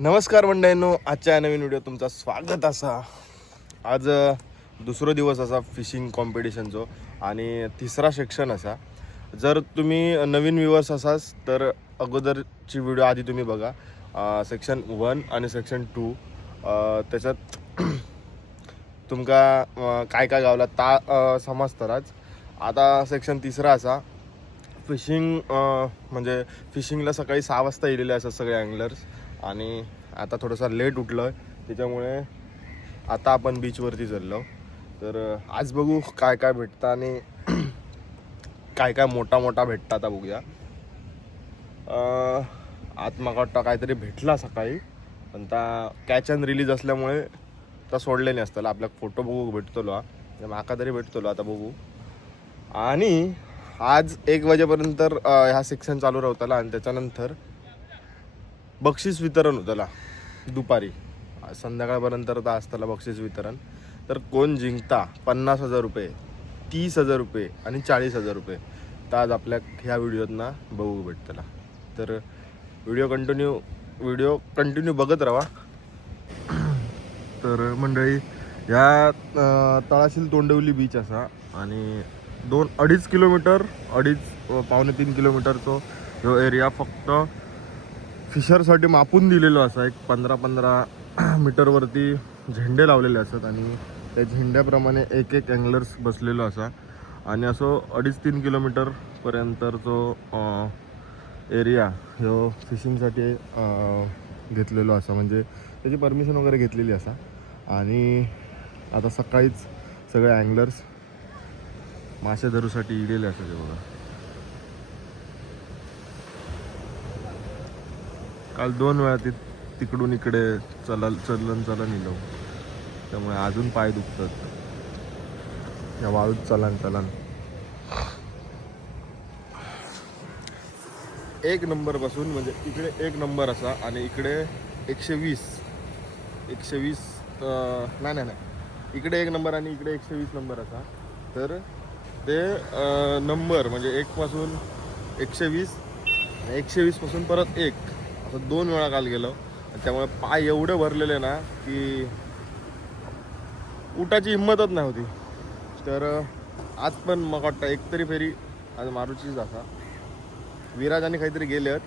नमस्कार मंडळींनो, आजच्या नवीन व्हिडिओ तुमचं स्वागत असा. आज दुसरा दिवस असा फिशिंग कॉम्पिटिशनचो आणि तिसरा सेक्शन असा. जर तुम्ही नवीन व्ह्यूअर्स असास तर अगोदरची व्हिडिओ आधी तुम्ही बघा. सेक्शन 1 आणि सेक्शन 2 त्याच्यात तुमका काय काय गावला ता समजतराच. आता सेक्शन तिसरा असा फिशिंग, म्हणजे फिशिंगला सकाळी 6 वाजता येलेले असतात सगळे अँगलर्स आणि आता थोडंसं लेट उठलं आहे त्याच्यामुळे आता आपण बीचवरती चाललो. तर आज बघू काय काय भेटतं आणि काय काय मोठा भेटतं आता बघूया. आज मला वाटतं काहीतरी भेटला सकाळी, पण त्या कॅच अँड रिलीज असल्यामुळे तर सोडले नाही असतं. आपल्याला फोटो बघू भेटतो माका तरी भेटतो आता बघू. आणि आज 1 वाजेपर्यंत ह्या सेक्शन चालू राहताला आणि त्याच्यानंतर बक्षीस वितरण होताला दुपारी. संध्याकाळपर्यंत असताला बक्षीस वितरण. तर कोण जिंकता 50,000 रुपये, 30,000 रुपये आणि 40,000 रुपये तर आज आपल्या ह्या व्हिडिओतना बघू भेटतला. तर व्हिडिओ कंटिन्यू बघत राहा. तर मंडळी, ह्या तळाशील तोंडवली बीच असा आणि 2-2.5 किलोमीटर, पावणे 3 किलोमीटरचा जो एरिया फक्त फिशरसाठी मापून दिलेलो असा. एक 15-15 मीटरवरती झेंडे लावलेले असतात आणि त्या झेंड्याप्रमाणे एक अँगलर्स बसलेलो असा. आणि असं 2.5-3 किलोमीटरपर्यंतचो एरिया ह्यो फिशिंगसाठी घेतलेलो असा. म्हणजे त्याची परमिशन वगैरे घेतलेली असा. आणि आता सकाळीच सगळे अँगलर्स मासे धरूसाठी इलेले असतात. बघा, काल 2 वेळा तिकडून इकडे चलन इलो, त्यामुळे अजून पाय दुखतात या वाळूत चलन. 1 नंबर पासून, म्हणजे इकडे 1 नंबर असा आणि इकडे 120 नाही, इकडे 1 नंबर आणि इकडे 120 नंबर असा. तर ते नंबर म्हणजे 1 पासून 120, 120 पासून परत 1 असं 2 वेळा काल गेलो. त्यामुळे पाय एवढे भरलेले ना की उठाची हिंमतच नाही होती. तर आज पण मग वाटतं एकतरी फेरी आज मारूचीच असा. विराज आणि काहीतरी गेले आहेत,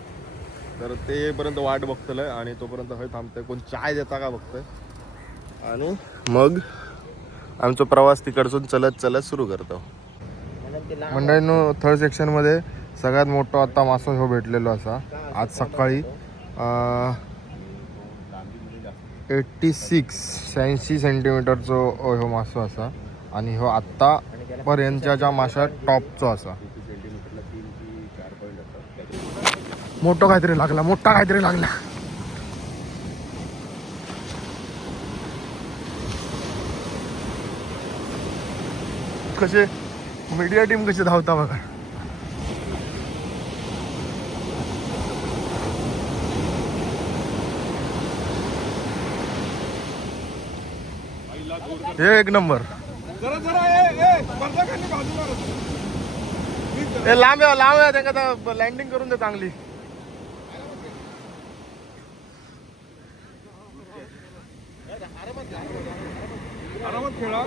तर तेपर्यंत वाट बघतलंय आणि तोपर्यंत हय थांबतंय. कोण चाय देता का बघतंय आणि मग आमचा प्रवास तिकडसून चलत सुरू करतो. मंडळींनो, थर्ड सेक्शनमध्ये सगळ्यात मोठा आता मासा ह्यो भेटलेलो असा. आज सकाळी 86 सेंटीमीटरचो ह्यो मासो असा आणि ह्यो आत्तापर्यंतच्या माशा टॉपचो असा. मोठा काहीतरी लागला. कसे मीडिया टीम कशी धावता बघा. हे 1 नंबर. लांब या त्यांना लँडिंग करून दे चांगली. आरामात खेळा.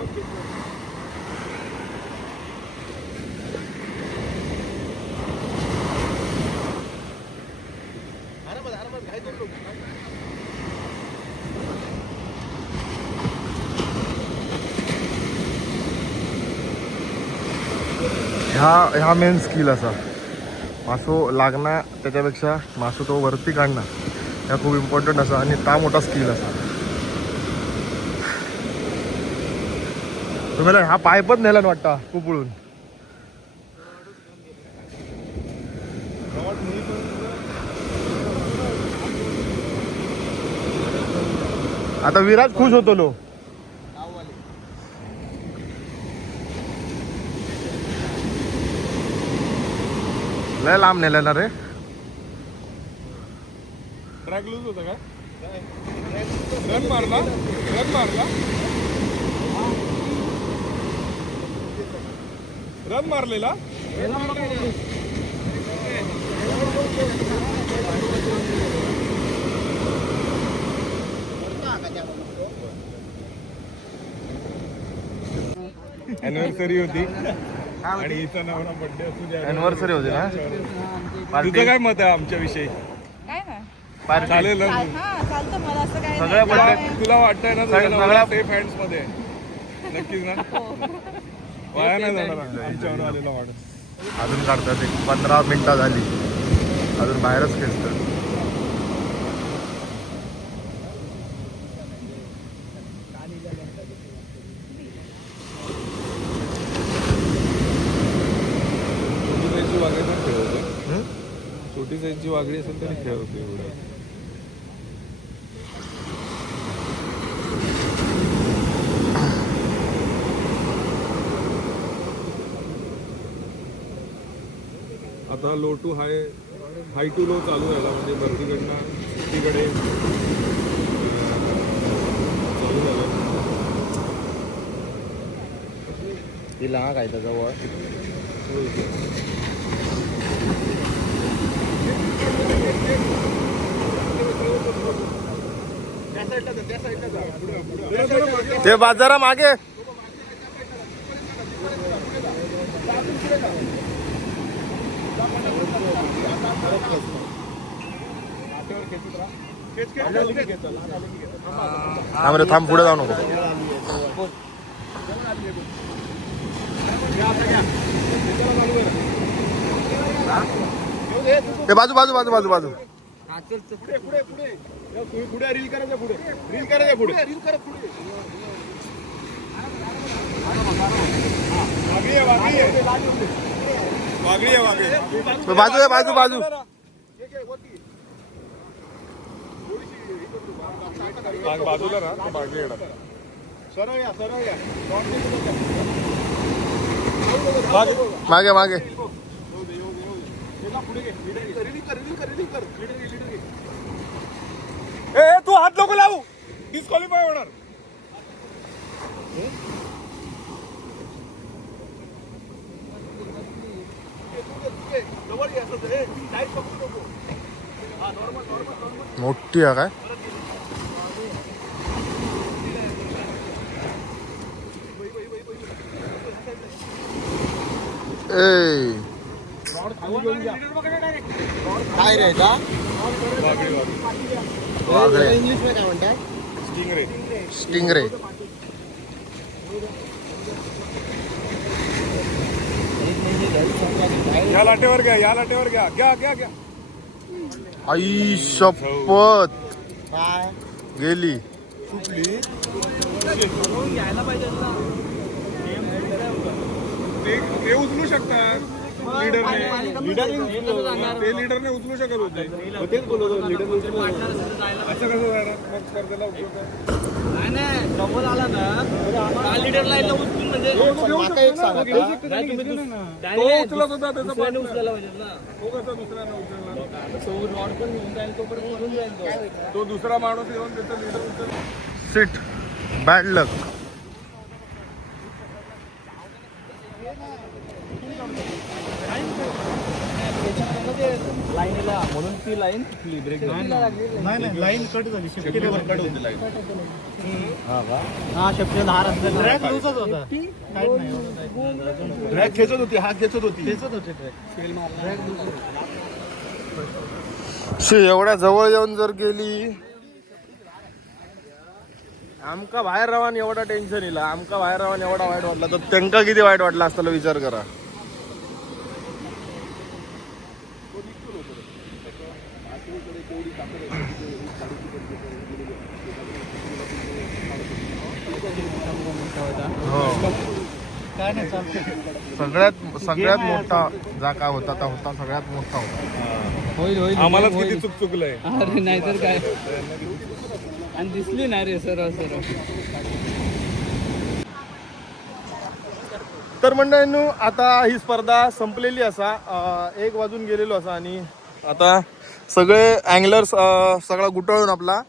ह्या मेन स्किल असा. मासो लागणं त्याच्यापेक्षा मासो तो वरती काढणं ह्या खूप इम्पॉर्टंट असा आणि ता मोठा स्किल असा. तुम्हाला हा पायपच नेला ना वाटता कुपळून. आता विराज खुश होतो लो. लय लांब नेलेला रे. ट्रॅक लूज होता का? रन मारला. रन मारलेला. अॅनिव्हर्सरी होती आणि हिचा नवरा बर्थडे असू द्या. अॅनिव्हर्सरी होती ना. तुझं काय मत आहे आमच्याविषयी? काय ना पार्टी चालेल ना? हा चालतं मला असं काय सगळ्या नाही. birthday- तुला वाटतंय ना तुझा सगळ्या- नवरा सेफ हँड्स मध्ये आहे? नक्कीच ना. हो. वाया नाही जाणार आमच्यावर आलेला माणूस. अजून काढतात. एक 15 मिनिटं झाली, अजून बाहेरच खेचतात. छोटी साईजची वागडी नाही खेळवते. छोटी साईजची वागडी असेल तरी खेळवते एवढं. आता low to high to low चालू झाला म्हणजे भरतीकडनं सुट्टीकडे चालू झालं. तिला हा काय जवळ ते बाजारा मागे. थांब रे, थांब, पुढे जाऊ नको. ते बाजू बाजू बाजू बाजू बाजू. पुढे रील करायचं, पुढे रील करायचं, पुढे रील करा, पुढे वागडी आहे. बाजू आहे, बाजू बाजू. बाजूला राहा, मागे येणार. सरळ या, सरळ या. मागे मागे. ए तू हात नको लावू, डिस्क्वालिफाय होणार. मोठी आहे काय? ए काय रे का? वागळे. स्टिंगरे. या लाटेवर घ्या, या लाटेवर घ्या, घ्या घ्या घ्या. आई शपथ गेली. ते उचलू शकतात लीडरने उचलू शकत होते. तेच बोलत होतो, लीडर असं कसं जाणार मग स्पर्धेला उपयोग समोर आला ना लीडर लाईनला उचलून म्हणजे तो उचलत होता त्याचा partner. उचलायला पाहिजे ना तो कसा दुसऱ्यानं उचलला? रॉड पण घेऊन जाईल तो पण पळून जाईल तो दुसरा माणूस येऊन त्याचा लीडर उचल. सिट. बॅड लक. लाईनला म्हणून ती लाईन ब्रेक नाही लाईन कट झाली. कट होती लाईन. हा शक्य हार असला ट्रॅक लूजच होता. काहीच नाही. ट्रॅक खेचत होती, हात खेचत होती. तेचत होते ट्रॅक. एवढ्या जवळ येऊन जर गेली. आमका बाहेर रावान एवढा टेन्शन येईल, आमका बाहेर रावान एवढा वाईट वाटला तर त्यांना किती वाईट वाटला असताना विचार करा. काय नाही चालते. सगळ्यात मोठा जाका होता तो होता, सगळ्यात मोठा होता. होईल होईल आम्हालाच किती चूक चुकलंय. अरे नाहीतर काय आणि दिसली नाही रे सर सर. तर मंडळींनो, आता ही स्पर्धा संपलेली असा, 1 वाजून गेलेलो असा आणि आता सगळे अँगलर्स सगळा गुटाळून आपला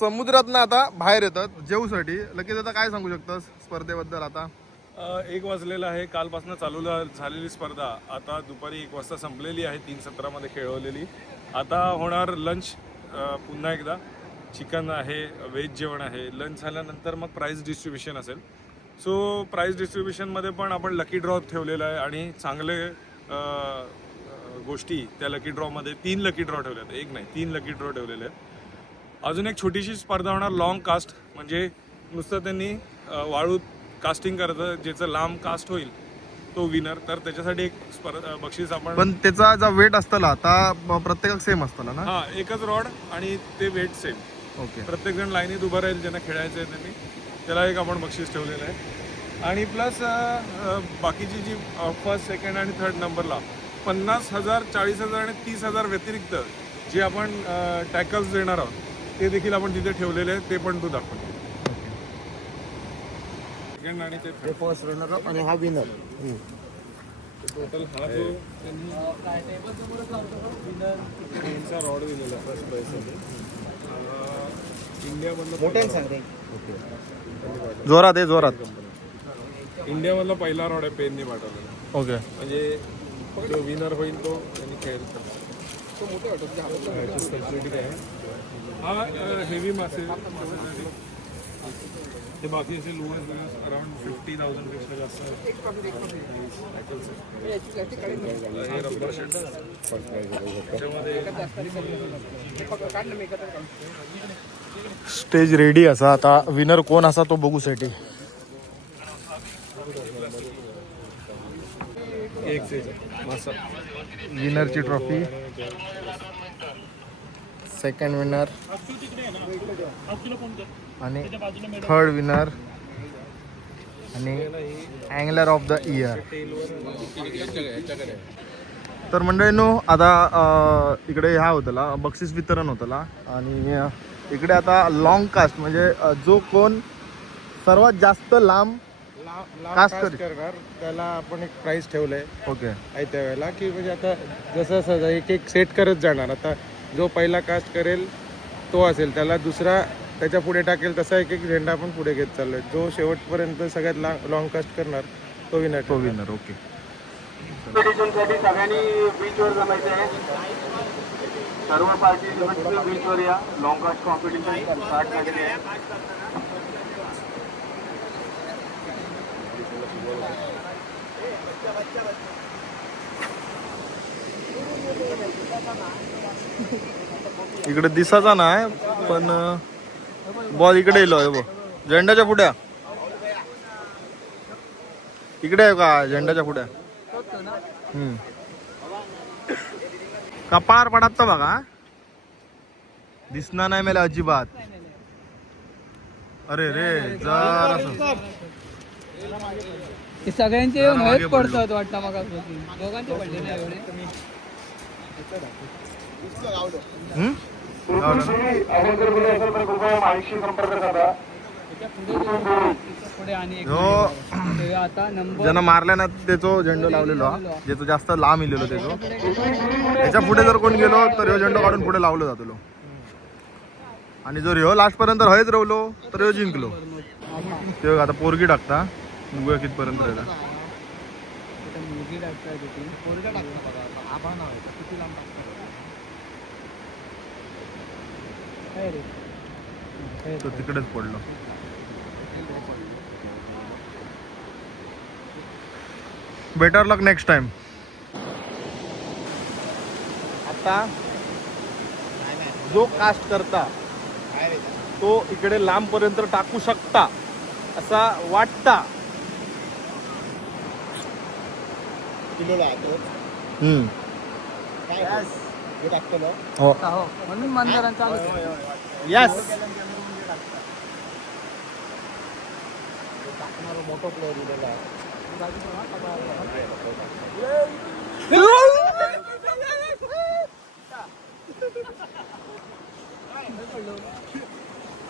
समुद्रातनं आता बाहेर येतात जेवूसाठी. लगेच आता काय सांगू शकतोस स्पर्धेबद्दल? आता 1 वाजलेला आहे. कालपासून चालू झालेली स्पर्धा आता दुपारी 1 वाजता संपलेली आहे. 3 सत्रामध्ये खेळवलेली. आता होणार लंच. पुन्हा एकदा चिकन आहे, व्हेज जेवण आहे. लंच झाल्यानंतर मग प्राईज डिस्ट्रीब्युशन असेल सो प्राईज डिस्ट्रीब्युशनमध्ये पण आपण लकी ड्रॉ ठेवलेला आहे आणि चांगले गोष्टी त्या लकी ड्रॉमध्ये 3 लकी ड्रॉ ठेवले आहेत, एक नाही 3 लकी ड्रॉ ठेवलेले आहेत. अजून एक छोटीशी स्पर्धा होणार लॉंग कास्ट, म्हणजे नुसतं त्यांनी वाळू कास्टिंग करायचं, ज्याचं लांब कास्ट होईल तो विनर. तर त्याच्यासाठी एक स्पर्धा बक्षीस आपण पण त्याचा जो वेट असतला आता प्रत्येकाक सेम असतला ना? हां एकच रॉड आणि ते वेट सेम. ओके. प्रत्येक जण लाईनीत उभं राहील ज्यांना खेळायचं आहे त्यांनी, त्याला एक आपण बक्षीस ठेवलेलं आहे. आणि प्लस बाकीची जी फर्स्ट सेकंड आणि थर्ड नंबरला 50,000 40,000 आणि 30,000 व्यतिरिक्त जे आपण टॅकल्स देणार आहोत ते देखील आपण तिथे ठेवलेले आहेत, ते पण तू दाखव. सेकंड आणि ते फर्स्ट रनर आणि हा विनर. टोटल हा जो त्यांचा रॉड दिलेला फर्स्ट प्राइजसाठी इंडियामधलं मोठ्याने सांग रे. जोरात आहे, जोरात. इंडियामधला पहिला रॉड आहे पेननी पाठवलेला. ओके. म्हणजे जो विनर होईल तो त्यांनी खेळ तो मोठे वाटत आहे. हा हेवी मासे ते बाकी असे लोअर अराउंड 50,000 पेक्षा जास्त हे रबर शेट त्याच्यामध्ये स्टेज रेडी असा. आता विनर कोण असा तो बघूसाठी. एक सेज मासा विनरची ट्रॉफी, सेकंड विनर आणि थर्ड विनर आणि अँगलर ऑफ द इयर. तर मंडळींनो आता इकडे ह्या होतला बक्षीस वितरण होतला आणि इकडे आता लॉंग कास्ट म्हणजे जो कोण सर्वात जास्त लांब कास्ट करणार त्याला आपण एक प्राइस ठेवलंय ओके आहे त्या वेळेला की म्हणजे आता जसं जसं एक एक सेट करत जाणार. आता जो पहिला कास्ट करेल तो असेल, त्याला दुसरा त्याच्या पुढे टाकेल, तसा एक एक झेंडा आपण पुढे घेत चाललोय. जो शेवटपर्यंत सगळ्यात लॉंग कास्ट करणार तो विनर. तो विनर. ओके. कॉम्पिटिशनसाठी सगळ्यांनी बीचवर जमायचं आहे. सर्व पार्टी बीचवर या. लॉंग कास्ट कॉम्पिटिशन स्टार्ट झालेली आहे. इकडे दिसाचा नाही पण बॉल इकडे येलो बघ. झेंड्याच्या पुढ्या इकडे आहे का? झेंड्याच्या पुढ्या कपार पडत तर बघा दिसणार नाही मला अजिबात. अरे रे जरा सगळ्यांचे माहीत पडतात वाटतं मग दोघांचे पडले नाही एवढे. पुढे आणि आता नंबर ज्यांना मारल्या ना त्याचो झेंडो लावलेलो हा. ज्याचो जास्त लांब इलेलो त्याचो त्याच्या पुढे जर कोण गेलो तर ह्यो झेंडो काढून पुढे लावलो जातो. आणि जर ह्यो लास्ट पर्यंत हयच रावलो तर ह्यो जिंकलो. ते आता पोरगी टाकता बघूया कितपर्यंत राहिला. मुलगी टाकतात पोरगा टाकतात बघा. आबा नाव किती लांब टाकतात तो तिकडेच पडलो. बेटर लक नेक्स्ट टाइम. आता जो कास्ट करता तो इकडे लांब पर्यंत टाकू शकता असा वाटता. हो म्हणून मंदिरांचा यस. मोठा प्लेअर दिलेला आहे.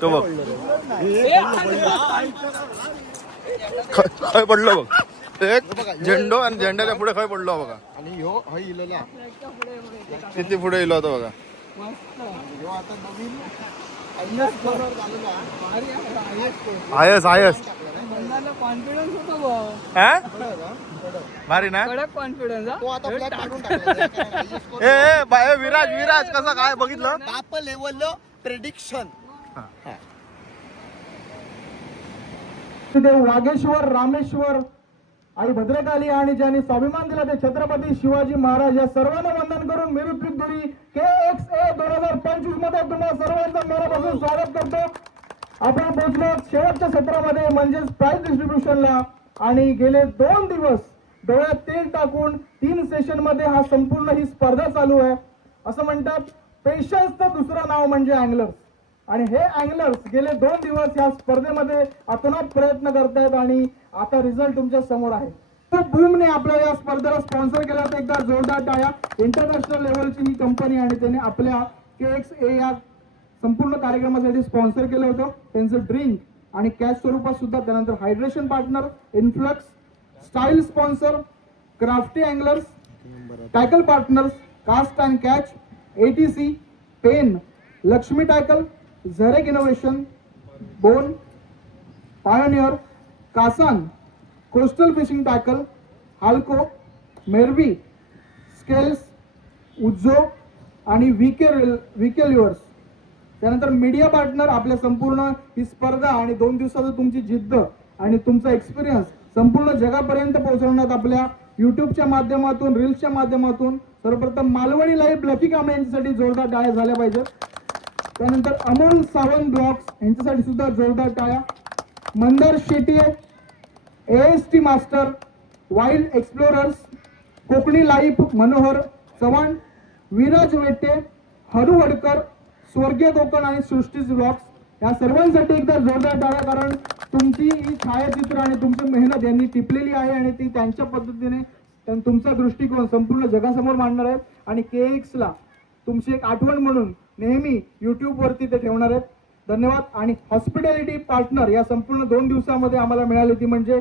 तो बघ खय पडलो बघ. एक झेंडो आणि झेंड्याच्या पुढे खय पडलो बघा. आणि ह्यो हा इलेला किती पुढे इलो होतो बघा. ह्यो आता नवीन आयस आयस कॉन्फिडन्स होतो भारी ना. कडक कॉन्फिडन्स. तो आता फ्लॅट काढून टाकला. ए विराज विराज कसा काय बघितलं. Top level prediction. देव वागेश्वर, रामेश्वर, आई भद्रकाली आणि ज्यांनी स्वाभिमान दिला ते छत्रपती शिवाजी महाराज या सर्वांना वंदन करून मिरुपीक दुरी KXA 2025 मध्ये तुम्हा सर्वांचं मनापासून स्वागत करतो. आपण पोहोचलो शेवटच्या सत्रामध्ये म्हणजेच प्राइज डिस्ट्रीब्युशनला आणि गेले 2 दिवस डोळ्यात तेल टाकून 3 सेशन मध्ये हा संपूर्ण ही स्पर्धा चालू आहे. असं म्हणतात पेशन्सचं दुसरं नाव म्हणजे अँगलर्स आणि हे अँगलर्स गेले 2 दिवस या स्पर्धेमध्ये अतोनात प्रयत्न करतायत आणि आता रिझल्ट तुमच्या समोर आहे. बूमने आपल्या या स्पर्धेला स्पॉन्सर केलं होतं. एकदा जोरदार टाळ्या. इंटरनॅशनल लेवलची ही कंपनी आणि त्याने आपल्या KXA या संपूर्ण कार्यक्रमासाठी स्पॉन्सर केलं होतं. त्यांचं ड्रिंक आणि कॅश स्वरूपात सुद्धा. त्यानंतर hydration partner Influx, style sponsor crafty anglers, tackle partners cast and catch, ATC, Pen, Lakshmi tackle, झरेक इनोव्हेशन, बोन, पायोनियर, कासान, कोस्टल फिशिंग टॅकल, हाल्को, मेरवी, स्केल्स, उज्जो आणि VK लिव्हर्स. त्यानंतर मीडिया पार्टनर आपल्या संपूर्ण ही स्पर्धा आणि 2 दिवसाचं तुमची जिद्द आणि तुमचा एक्सपिरियन्स संपूर्ण जगापर्यंत पोहोचवण्यात आपल्या युट्यूबच्या माध्यमातून, रील्सच्या माध्यमातून सर्वप्रथम मालवणी लाईव्ह लकी कांबळे यांच्यासाठी जोरदार टाळ्या झाल्या पाहिजेत. त्यानंतर अमोल सावंत ब्लॉग्स यांच्यासाठी सुद्धा जोरदार टाळ्या. Mandar Shetye, AST master, wild explorers, Konkani live Manohar Chavan, Viraj Vete, Haru Hadkar, स्वर्गीय कोकण आणि सृष्टीज ब्लॉग्स या सर्वांसाठी एकदा जोरदार टाळ्या. कारण तुमची ही छायाचित्र आणि तुमची मेहनत यांनी टिपलेली आहे आणि ती त्यांच्या पद्धतीने तुमचा दृष्टिकोन संपूर्ण जगासमोर मांडणार आहेत आणि KX ला तुमची एक आठवण म्हणून नेहमी YouTube वरती ते ठेवणार आहेत. धन्यवाद. आणि हॉस्पिटॅलिटी पार्टनर या संपूर्ण 2 दिवसामध्ये आम्हाला मिळाली ती म्हणजे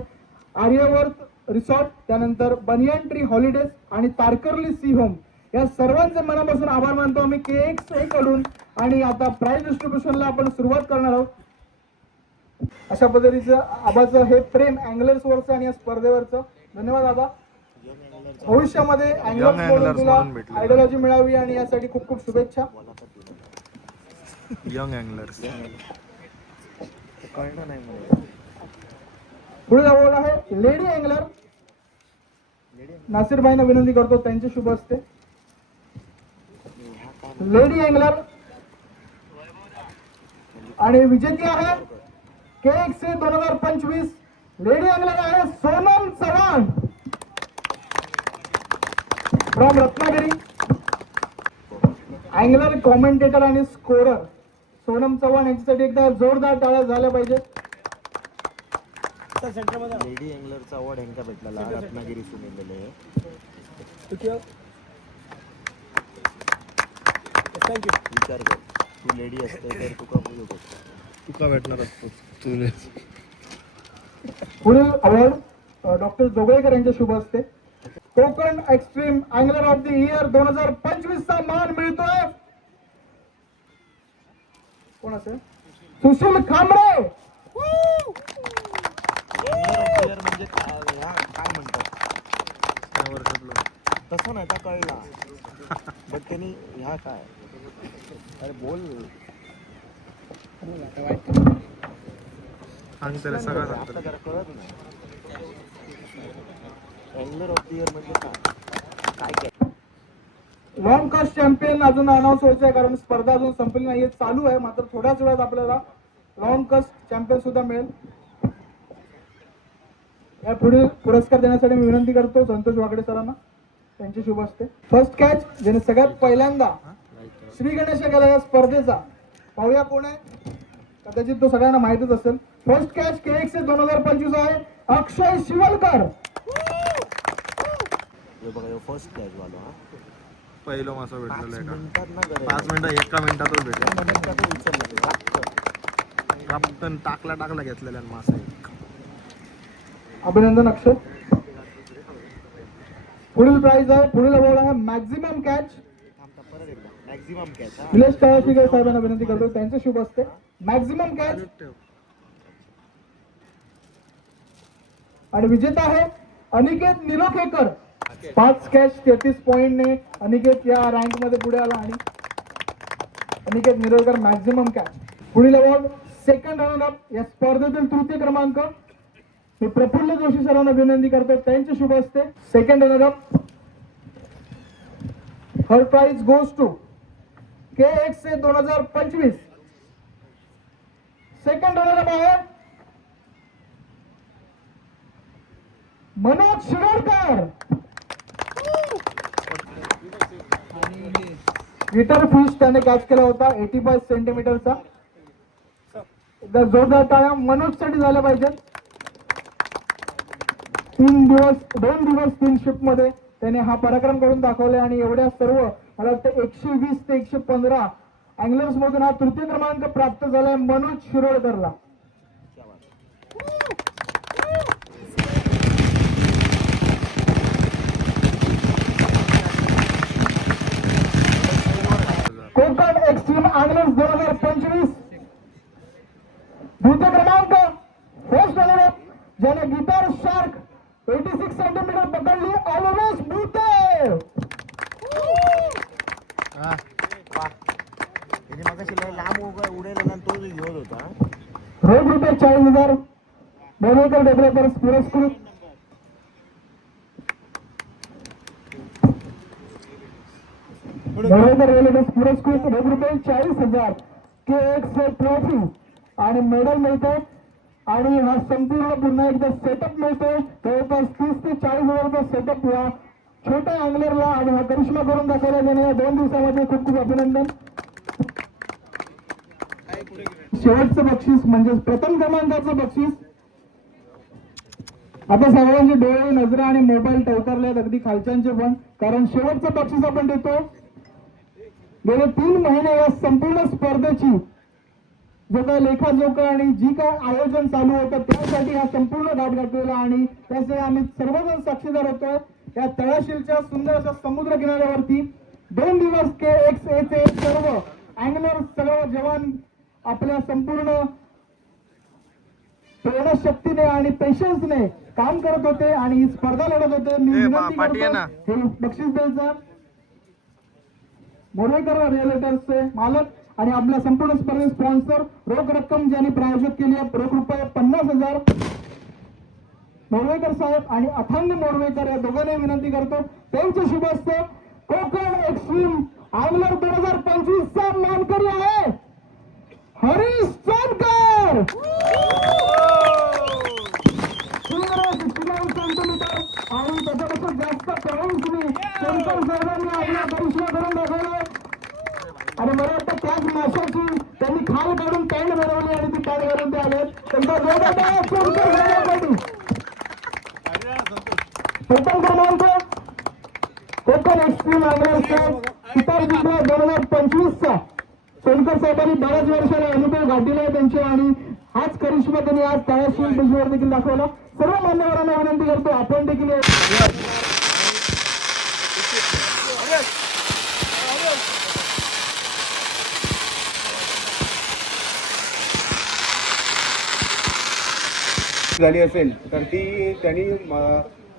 आर्यवर्त रिसॉर्ट, त्यानंतर बनियन ट्री हॉलिडेज आणि तारकर्ली सी होम. या सर्वांचे मनापासून आभार मानतो आम्ही KXA कडून. आणि आता प्राइज डिस्ट्रीब्युशनला आपण सुरुवात करणार आहोत. अशा पद्धतीचं आबाचं हे प्रेम अँगलर्स वरचं आणि या स्पर्धेवरचं. धन्यवाद आबा. भविष्यामध्ये अँगलर्स तुला आयडियोलॉजी मिळावी आणि यासाठी खूप खूप शुभेच्छा. यंग अँगलर्स. पुढे अवॉर्ड आहे लेडी अँगलर. नासिरभाईंना विनंती करतो त्यांचे शुभ असते. लेडी अँगलर आणि विजेती आहे KXA 2025 लेडी अँगलर आहे Sonam Chavan from Ratnagiri. Angler commentator आणि स्कोरर सोनम चव्हाण यांच्यासाठी एकदा जोरदार टाळ्या झाल्या पाहिजे. लेडी अँगलरचा अवॉर्ड ह्यांका भेटला रत्नागिरीतून येलेले. विचार कर तू लेडी असते तर तुका भेटणार असतो. पुढील अवॉर्ड डॉक्टर जोगळेकर यांच्या शुभ असते. Konkan extreme angler of the year 2025 चा मान मिळतोय कोण असेल? सुशील खांबळे. म्हणजे काय म्हणतात तसं नाही का कळला बट त्यांनी ह्या काय अरे बोल सगळं आता जरा कळत नाही. अँगलर ऑफ द इयर म्हणजे काय काय लॉंग कास्ट चॅम्पियन अजून अनाऊन्स व्हायचं आहे कारण स्पर्धा अजून संपली नाहीये, चालू आहे. मात्र थोड्याच वेळात आपल्याला लॉंग कास्ट चॅम्पियन सुद्धा मिळेल. या पुढील पुरस्कार देण्यासाठी मी विनंती करतो संतोष वाकडे सरांना. त्यांची शुभ असते. फर्स्ट कॅच ज्याने सगळ्यात पहिल्यांदा श्री गणेश केला या स्पर्धेचा. पाहूया कोण आहे. कदाचित तो सगळ्यांना माहितच असेल. फर्स्ट कॅच KXA 2025 आहे अक्षय शिवलकर. फर्स्ट कॅच वालो हा पहिलं मासा भेटलेलं आहे का? मिनिटात ना गरज 5 मिनिटं 1 मिनिटातच भेटलं. मिनिटातच उचललं कापटन टाकला घेतलेला मासा. अभिनंदन अक्षय. पुढील प्राइज आहे पुढील अवॉर्ड आहे maximum catch. Maximum catch Nilesh Kalashikar साहेबांना विनंती करतो त्यांचे शुभ असते. मॅक्झिमम कॅच आणि विजेता आहे अनिकेत निरोखेकर. 5 कॅच 33 पॉइंटने अनिकेत या रँक मध्ये पुढे आला आणि अनिकेत निरोखेकर मॅक्झिमम कॅच. पुढील अवॉर्ड सेकंड रनर अप या स्पर्धेतील तृतीय क्रमांक मी प्रफुल्ल जोशी सरांना विनंती करतो त्यांचे शुभ हस्ते second runner up her prize goes to KXA 2025. Second runner up आहे मनोज शिरोडकर. गिटर फिश त्याने कॅच केला होता 85 सेंटीमीटरचा. एकदा जोरदार टाळ्या मनोजसाठी झाल्या पाहिजेत. 2 दिवस 3 शिफ्ट मध्ये त्याने हा पराक्रम करून दाखवले आणि एवढ्या सर्व मला वाटतं 120 ते 115 अँगलर्स मधून हा तृतीय क्रमांक प्राप्त झालाय मनोज शिरोडकरला. कोकण एक्स्ट्रीम अँगलर्स 2025 द्वितीय क्रमांक फर्स्ट रनर ज्याने गिटार शार्क 86 सेंटीमीटर पकडली ऑलवेज भूते. रोज रुपये 40,000 मोरेकर डेव्हलपर्स पुरस्कृत. मोरेकर डेव्हलपर्स पुरस्कृत रोज रुपये 40,000 KXA ट्रॉफी आणि मेडल मिळते आणि हा संपूर्ण पुन्हा एकदा सेटअप मिळतोय. जवळपास 30 ते 40,000चा सेटअप या छोट्या अँगलरला आणि हा करिश्मा करून दाखवला त्याने या 2 दिवसामध्ये. खूप खूप अभिनंदन. शेवटचं बक्षीस म्हणजे प्रथम क्रमांकाचं बक्षीस. आता सगळ्यांचे डोळे नजरा आणि मोबाईल टवकारले आहेत अगदी खालच्यांचे पण, कारण शेवटचं बक्षीस आपण देतो. गेले 3 महिने या संपूर्ण स्पर्धेची जो काय लेखाजोखा आणि जी काय आयोजन चालू होतं त्यासाठी हा संपूर्ण घाट गाठलेला आणि त्याचे आम्ही सर्वजण साक्षीदार होतो. या तळाशीलच्या सुंदर अशा समुद्र किनाऱ्यावरती 2 दिवस KXA चे सर्व अँगलर सर्व जवान आपल्या संपूर्ण प्रेरणाशक्तीने आणि पेशन्सने काम करत होते आणि ही स्पर्धा लढत होते. मी विनंती करतो हे बक्षीस द्यायचं मोरेकर रिअलिटर्सचे मालक आणि आपल्या संपूर्ण स्पर्धेत स्पॉन्सर रोख रक्कम ज्यांनी प्रायोजित केली आहे रोख रुपये 50,000 मोरवेकर साहेब आणि अथांग मोरवेकर या दोघांना विनंती करतो त्यांचे शुभ हस्ते कोकण एक्स्ट्रीम अँगलर 2025 चा मानकरी आहे हरीश चोनकर. 69 सेंटीमीटर आणि त्याच्यापेक्षा जास्त पॉईंट्सनी चोनकर साहेबांनी आपला करिश्मा करून दाखवला आणि मला वाटतं त्याच माशाची त्यांनी खाल काढून पॅन्ट बनवली आणि ती पॅन्ट घालून ते आले. त्यांचा जोरदार टाळ्या चोनकर साहेबांसाठी. प्रथम क्रमांक कोकण एक्स्ट्रीम अँगलर्सचा किताब जिंकला 2025 चा. चोनकर साहेबांनी बऱ्याच वर्षाला अनुभव गाठलेला आहे त्यांचे आणि हाच करिश्मा त्यांनी आज तळाशील बिजवर देखील दाखवला. सर्व मान्यवरांना विनंती करतो आपण देखील झाली असेल तर ती त्यांनी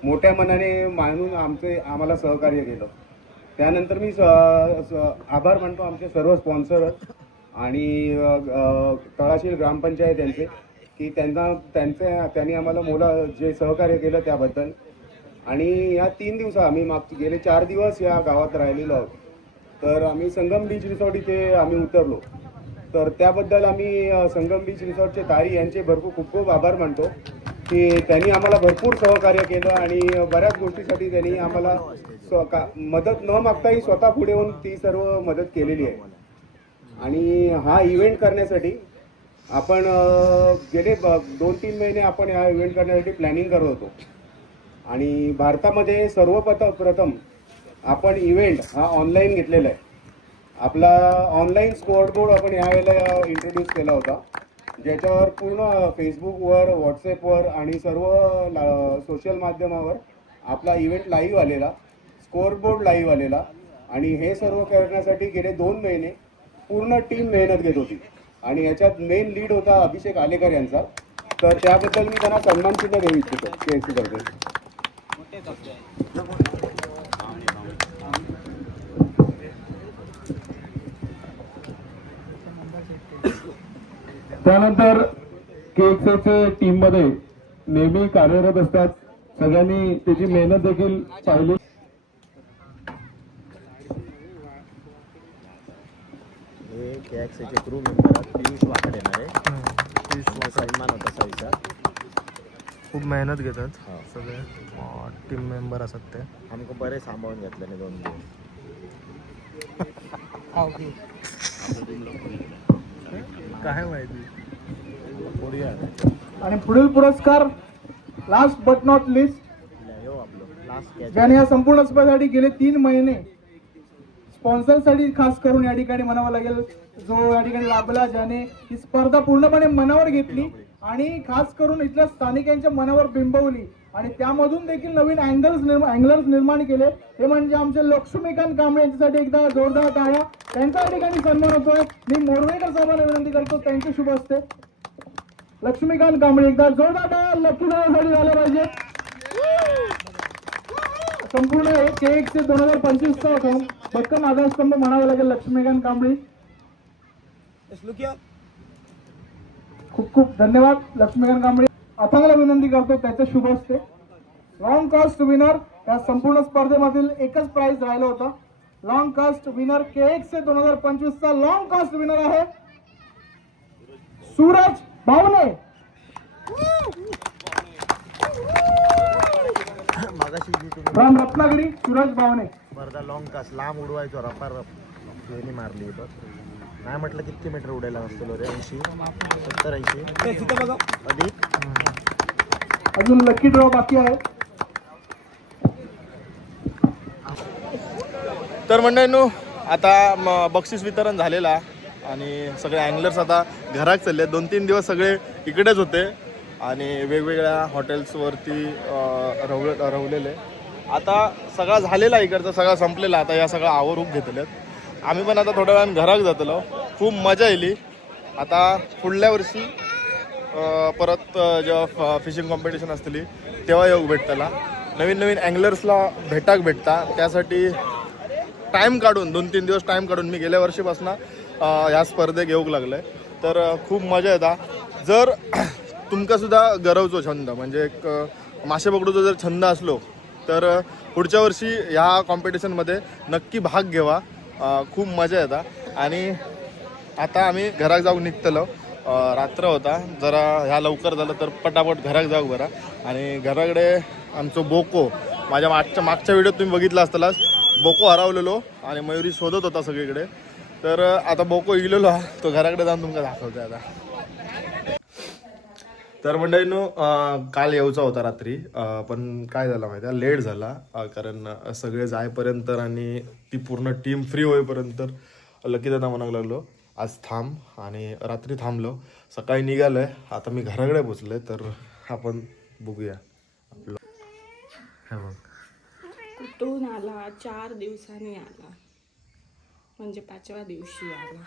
मोठ्या मनाने मानून आम्हाला सहकार्य केलं. त्यानंतर मी आभार मानतो आमचे सर्व स्पॉन्सर आणि तळाशील ग्रामपंचायत यांचे की त्यांनी आम्हाला जे सहकार्य केलं त्याबद्दल. आणि या 3 दिवस आम्ही गेले 4 दिवस या गावात राहिलेलो आहोत. तर आम्ही संगम बीच रिसॉर्ट इथे आम्ही उतरलो. तर त्याबद्दल आम्ही संगम बीच रिसॉर्टचे तारी यांचे खूप खूप आभार मानतो की त्यांनी आम्हाला भरपूर सहकार्य केलं आणि बऱ्याच गोष्टीसाठी त्यांनी आम्हाला मदत न मागताही स्वतः पुढे येऊन ती सर्व मदत केलेली आहे. आणि हा इव्हेंट करण्यासाठी आपण गेले 2-3 महिने आपण हा इव्हेंट करण्यासाठी प्लॅनिंग करत होतो. आणि भारतामध्ये सर्वप्रथम आपण इव्हेंट हा ऑनलाईन घेतलेला आहे. आपला ऑनलाईन स्कोअरबोर्ड आपण यावेळेला इंट्रोड्यूस केला होता ज्याच्यावर पूर्ण फेसबुकवर व्हॉट्सॲपवर आणि सर्व सोशल माध्यमावर आपला इव्हेंट लाईव्ह आलेला स्कोअरबोर्ड लाईव्ह आलेला. आणि हे सर्व करण्यासाठी गेले 2 महिने पूर्ण टीम मेहनत घेत होती आणि याच्यात मेन लीड होता अभिषेक आलेकर यांचा. तर त्याबद्दल मी त्यांना सन्मानचिन्ह देऊ इच्छितो KXA तर्फे. त्यानंतर KXA टीम मध्ये नेहमी कार्यरत असतात. सगळ्यांनी त्याची मेहनत देखील पाहिली. हे KXAचे क्रू मेंबर पियुष वाकड येणार आहे. सन्मान होता सविता. खूप मेहनत घेतात हा. सगळे टीम मेंबर असतात ते. आमको बरे सांभाळून घेतलं नाही 2 दिवस. काय माहिती. आणि पुढील पुरस्कार last but not list, last ज्याने या संपूर्ण स्पर्धेसाठी गेले 3 महिने स्पॉन्सरसाठी खास करून या ठिकाणी म्हणावं लागेल, जो या ठिकाणी लाभला, ज्याने ही स्पर्धा पूर्णपणे मनावर घेतली आणि खास करून इथल्या स्थानिकांच्या मनावर बिंबवली आणि त्यामधून देखील नवीन अँगलर्स निर्माण केले. हे म्हणजे आमचे लक्ष्मीकांत कांबळे यांच्यासाठी एकदा जोरदार टाळ्या. त्यांचा या ठिकाणी सन्मान होतोय. मी मोरवेकर साहेबांना विनंती करतो, त्यांचे शुभ हस्ते लक्ष्मीकांत कांबळे एकदा जोरदार टाळ्या लक्की साठी झाल्या पाहिजे. संपूर्ण KXA 2025 चा भक्कम आधारस्तंभ म्हणावा लागेल लक्ष्मीकांत कांबळे. खूप खूप धन्यवाद लक्ष्मीकांत कांबळे. अथांगला विनंती करतो त्याचे शुभ हस्ते. लॉंग कास्ट विनर, या संपूर्ण स्पर्धेमधील एकच प्राइज राहिलं होतं. लॉंग कास्ट विनर KXA 2025 चा लॉंग कास्ट विनर आहे सूरज भावने. मागाशी जी तुम्ही फ्रॉम रत्नागिरी सूरज भावने. स्पर्धा लॉंग कास्ट लांब उडवायचो रपार वेणी मारली होतं. नाही म्हटलं किती मीटर उडायला असतो रे? 80 70 80 अधिक. अजून लकी ड्रॉ बाकी आहे. तर मंडळींनो, आता बक्षीस वितरण झालेला आणि सगळे अँगलर्स आता घरात चालले. 2-3 दिवस सगळे इकडेच होते आणि वेगवेगळ्या हॉटेल्सवरती रवलेले. आता सगळा झालेला इकडचा सगळा संपलेला. आता या सगळं आवरूप घेतलेत. आम्ही पण आता थोड्या वेळानं घरात जातलो. खूप मजा येईल. आता पुढल्या वर्षी परत जेव्हा फिशिंग कॉम्पिटिशन असतली तेव्हा येऊ भेटताला. नवीन नवीन अँगलर्सला भेटता. त्यासाठी टाईम काढून 2-3 दिवस टाईम काढून मी गेल्या वर्षीपासून ह्या स्पर्धेक येऊक लागलं आहे. तर खूप मजा येता. जर तुमका सुद्धा गरवचो छंद म्हणजे एक मासे पकडूचो जर छंद असलो तर पुढच्या वर्षी ह्या कॉम्पिटिशनमध्ये नक्की भाग घ्यावा. खूप मजा येता. आणि आता आम्ही घरात जाऊन निघतलो. रात्र होता जरा, ह्या लवकर झालं तर पटापट घरात जाऊ बरा. आणि घराकडे आमचं बोको, माझ्या मागच्या व्हिडिओत तुम्ही बघितला असतालाच, बोको हरवलेलो आणि मयुरी शोधत होता सगळीकडे. तर आता बोको इलेलो तो घराकडे जाऊन तुमका दाखवतोय आता. तर मंडळींनो, काल येऊचा होता रात्री, पण काय झालं माहिती आहे, लेट झाला. कारण सगळे जायपर्यंत आणि ती पूर्ण टीम फ्री होईपर्यंत लकी दादा म्हणायला लागलो आज थांब, आणि रात्री थांबलो. सकाळी निघालोय. आता मी घराकडे पोचलोय. तर आपण बघूया आपलं. कुठून आला? 4 दिवसांनी आला, म्हणजे 5व्या दिवशी आला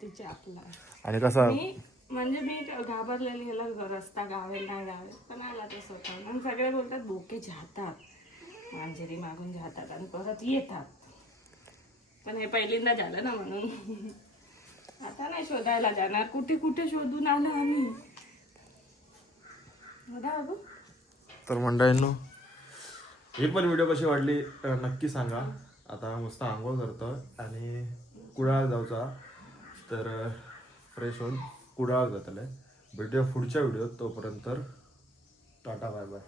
तिचे आपला. आणि कसा म्हणजे मी घाबरलेली, ह्याला रस्ता गावेल नाही गावेल, पण आला तो स्वतः. आणि सगळे बोलतात बोके जातात, मांजरी मागून जातात आणि परत येतात. पण हे पहिल्यांदा झालं ना म्हणून आता नाही शोधायला जाणार. कुठे कुठे शोधून आलो आम्ही. बाबू तर मंडळींनो, ही पण व्हिडिओ कशी वाटली नक्की सांगा. आता मस्त आंघोळ करतो आणि कुडाळ जाऊचा. तर फ्रेश होऊन कुडाळ जातले. भेटूया पुढच्या व्हिडिओत. तोपर्यंत टाटा बाय बाय.